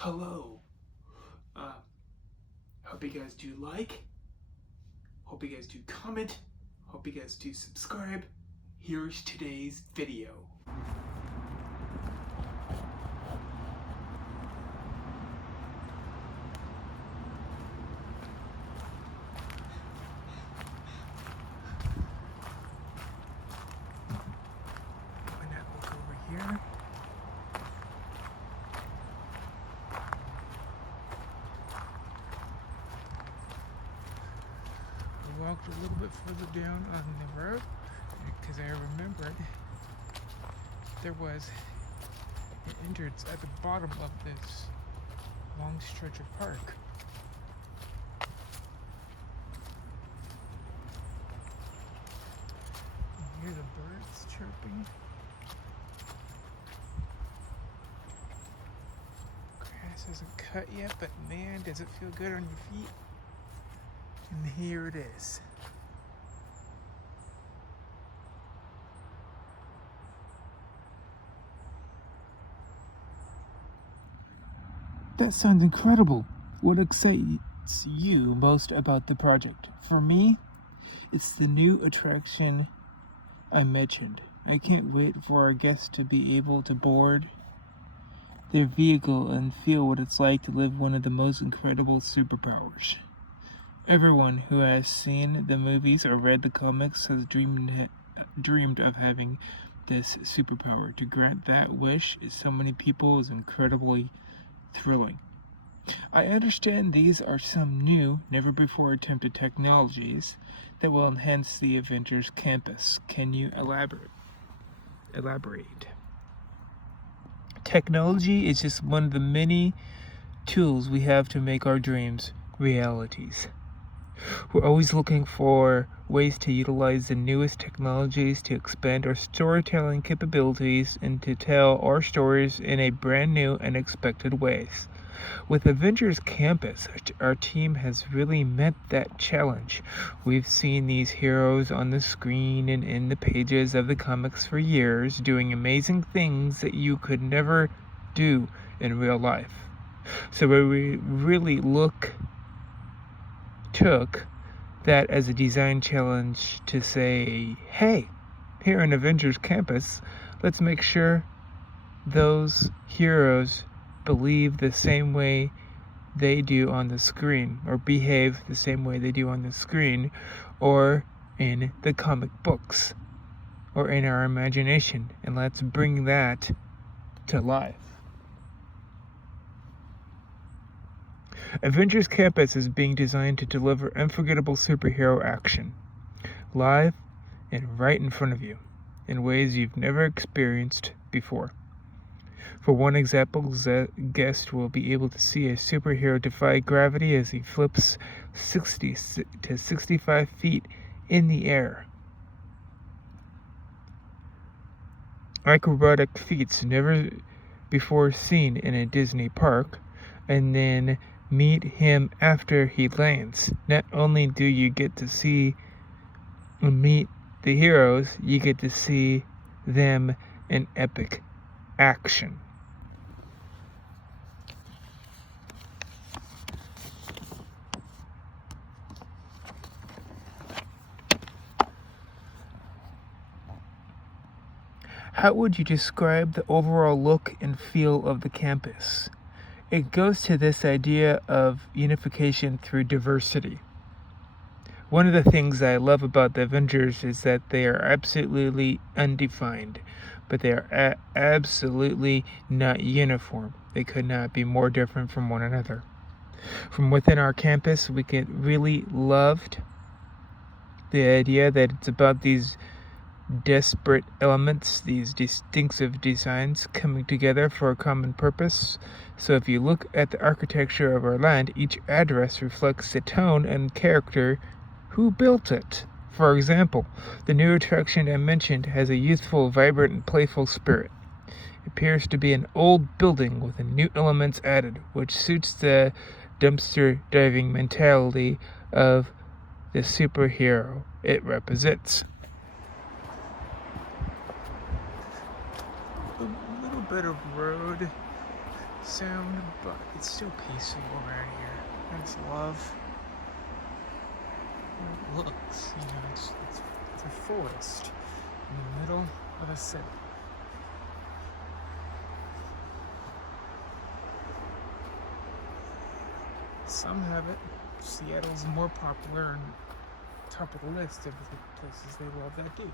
hello. Uh, hope you guys do like. Hope you guys do comment. Hope you guys do subscribe. Here's today's video. Why not look over here? I walked a little bit further down on the road because I remembered there was an entrance at the bottom of this long stretch of park. You hear the birds chirping. Grass isn't cut yet, but man, does it feel good on your feet. And here it is. That sounds incredible. What excites you most about the project? For me, it's the new attraction I mentioned. I can't wait for our guests to be able to board their vehicle and feel what it's like to live one of the most incredible superpowers. Everyone who has seen the movies or read the comics has dreamed of having this superpower. To grant that wish is so many people is incredibly thrilling. I understand these are some new, never before attempted technologies that will enhance the Avengers campus. Can you elaborate? Technology is just one of the many tools we have to make our dreams realities. We're always looking for ways to utilize the newest technologies to expand our storytelling capabilities and to tell our stories in a brand new and unexpected ways. With Avengers Campus, our team has really met that challenge. We've seen these heroes on the screen and in the pages of the comics for years, doing amazing things that you could never do in real life. So we really took that as a design challenge to say, hey, here in Avengers Campus, let's make sure those heroes believe the same way they do on the screen, or behave the same way they do on the screen, or in the comic books, or in our imagination, and let's bring that to life. Avengers Campus is being designed to deliver unforgettable superhero action, live and right in front of you, in ways you've never experienced before. For one example, guest will be able to see a superhero defy gravity as he flips 60 to 65 feet in the air. Acrobatic feats never before seen in a Disney park, and then meet him after he lands. Not only do you get to see and meet the heroes, you get to see them in epic action. How would you describe the overall look and feel of the campus? It goes to this idea of unification through diversity. One of the things I love about the Avengers is that they are absolutely undefined, but they are absolutely not uniform. They could not be more different from one another. From within our campus, we really loved the idea that it's about these disparate elements, these distinctive designs coming together for a common purpose. So if you look at the architecture of our land, each address reflects the tone and character who built it. For example, the new attraction I mentioned has a youthful, vibrant, and playful spirit. It appears to be an old building with new elements added, which suits the dumpster diving mentality of the superhero it represents. A little bit of road sound, but it's still peaceful around here. I just love how it looks. It's a forest in the middle of a city. Some have it. Seattle's more popular and top of the list of the places they love that do.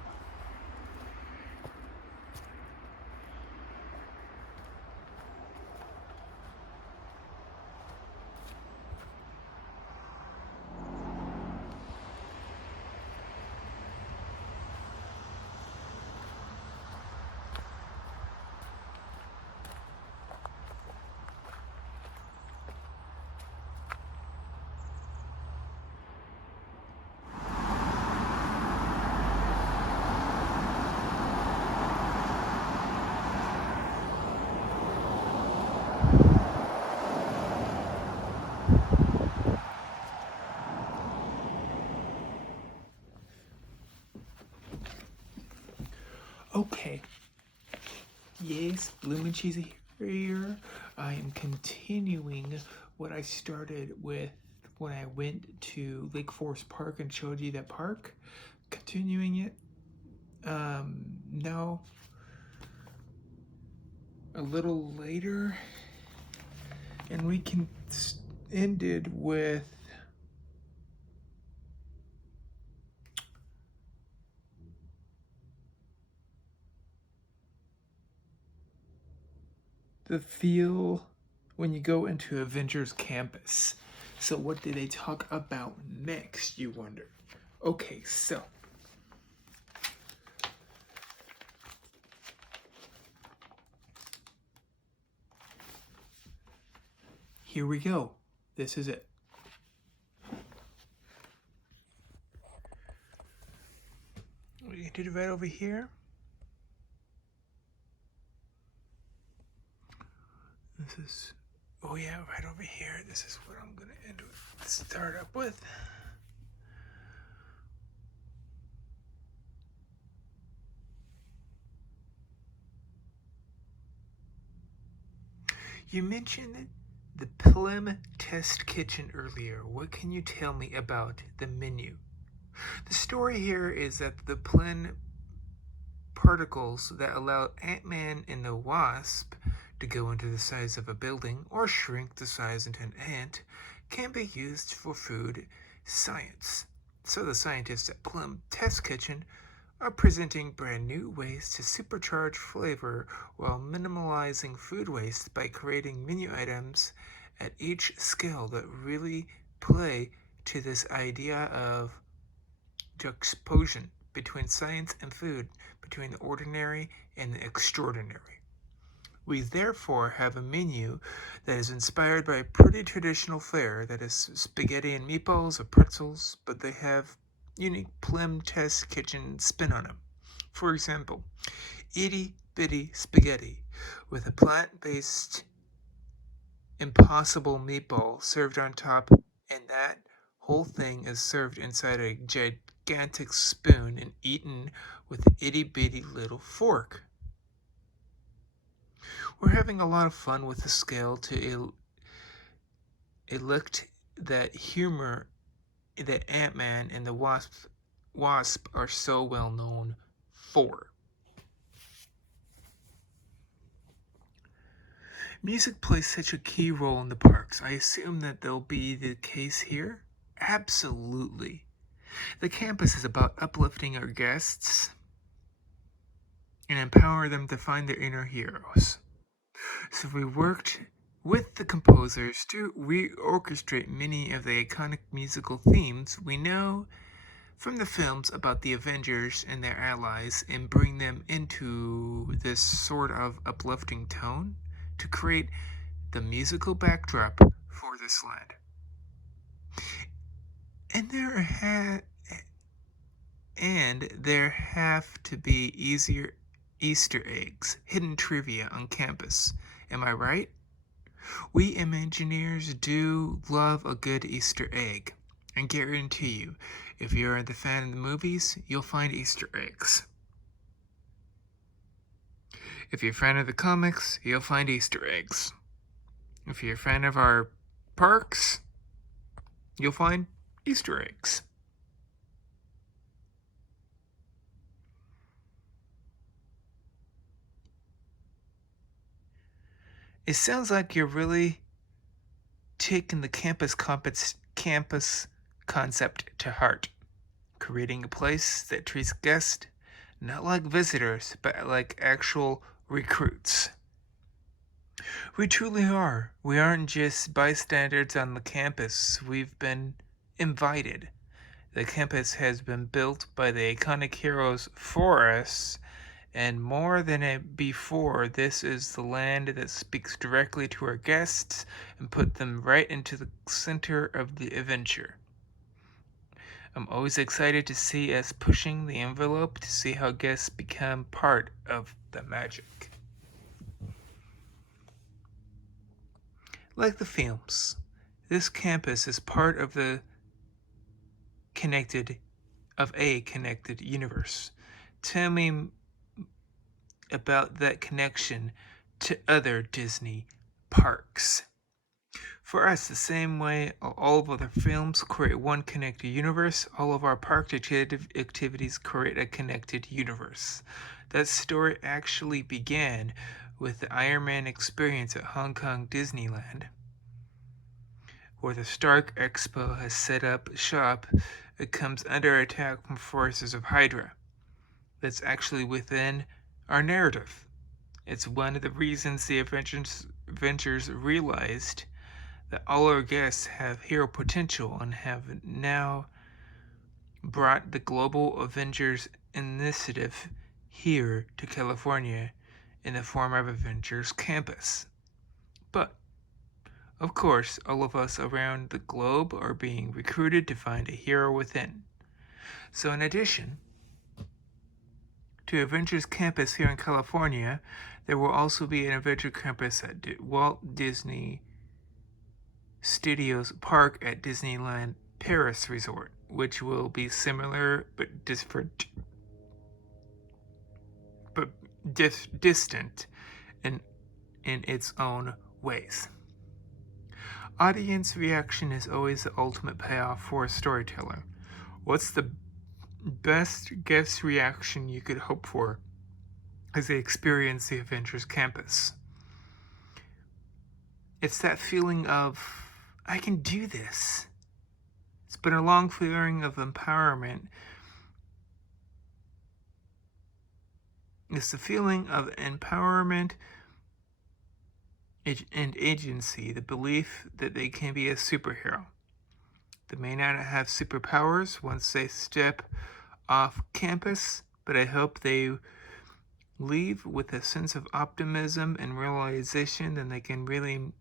Okay. Yes, Bloom and Cheese here. I am continuing what I started with when I went to Lake Forest Park and showed you that park. Continuing it. Now, a little later, and we can ended with the feel when you go into Avengers campus. So what did they talk about next, you wonder? Okay, so here we go. This is it. We did it right over here. This is, oh yeah, right over here. This is what I'm gonna end with. Start up with. You mentioned the Plum Test Kitchen earlier. What can you tell me about the menu? The story here is that the Plum particles that allow Ant-Man and the Wasp to go into the size of a building or shrink the size into an ant can be used for food science. So the scientists at Plum Test Kitchen are presenting brand new ways to supercharge flavor while minimalizing food waste by creating menu items at each scale that really play to this idea of juxtaposition between science and food, between the ordinary and the extraordinary. We therefore have a menu that is inspired by a pretty traditional fare that is spaghetti and meatballs or pretzels, but they have unique Plum Test Kitchen spin on them. For example, itty bitty spaghetti with a plant-based impossible meatball served on top, and that whole thing is served inside a gigantic spoon and eaten with an itty bitty little fork. We're having a lot of fun with the scale to elicit that humor that Ant-Man and the Wasp are so well known for. Music plays such a key role in the parks. I assume that they'll be the case here? Absolutely. The campus is about uplifting our guests and empower them to find their inner heroes. So we worked with the composers to reorchestrate many of the iconic musical themes we know from the films about the Avengers and their allies and bring them into this sort of uplifting tone to create the musical backdrop for this land. And there have to be Easter eggs, hidden trivia on campus. Am I right? We Imagineers do love a good Easter egg. And guarantee you, if you're a fan of the movies, you'll find Easter eggs. If you're a fan of the comics, you'll find Easter eggs. If you're a fan of our parks, you'll find Easter eggs. It sounds like you're really taking the campus concept to heart, creating a place that treats guests not like visitors, but like actual recruits. We truly are. We aren't just bystanders on the campus, we've been invited. The campus has been built by the iconic heroes for us, and more than it before, this is the land that speaks directly to our guests and put them right into the center of the adventure. I'm always excited to see us pushing the envelope to see how guests become part of the magic. Like the films, this campus is part of a connected universe. Tell me about that connection to other Disney parks. For us, the same way all of other films create one connected universe, all of our park activities create a connected universe. That story actually began with the Iron Man experience at Hong Kong Disneyland, where the Stark Expo has set up shop. It comes under attack from forces of Hydra. That's actually within our narrative. It's one of the reasons the Avengers realized that all our guests have hero potential and have now brought the Global Avengers initiative here to California in the form of Avengers Campus. But, of course, all of us around the globe are being recruited to find a hero within. So in addition to Avengers Campus here in California, there will also be an Avengers Campus at Walt Disney Studios Park at Disneyland Paris Resort, which will be similar but different, but distant in its own ways. Audience reaction is always the ultimate payoff for a storyteller. What's the best guest reaction you could hope for as they experience the Avengers Campus? It's that feeling of, I can do this. It's been a long feeling of empowerment. It's the feeling of empowerment and agency, the belief that they can be a superhero. They may not have superpowers once they step off campus, but I hope they leave with a sense of optimism and realization that they can really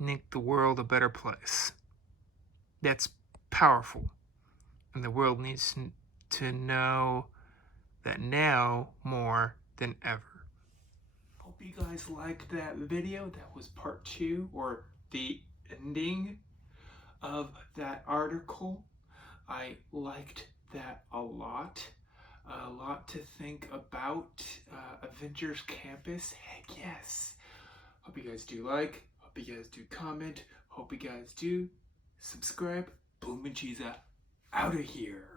make the world a better place. That's powerful, and the world needs to know that now more than ever. Hope you guys liked that video. That was part 2, or the ending of that article. I liked that a lot. A lot to think about. Avengers Campus, heck yes. Hope you guys do like. Hope you guys do comment. Hope you guys do subscribe. Boom and cheese out of here.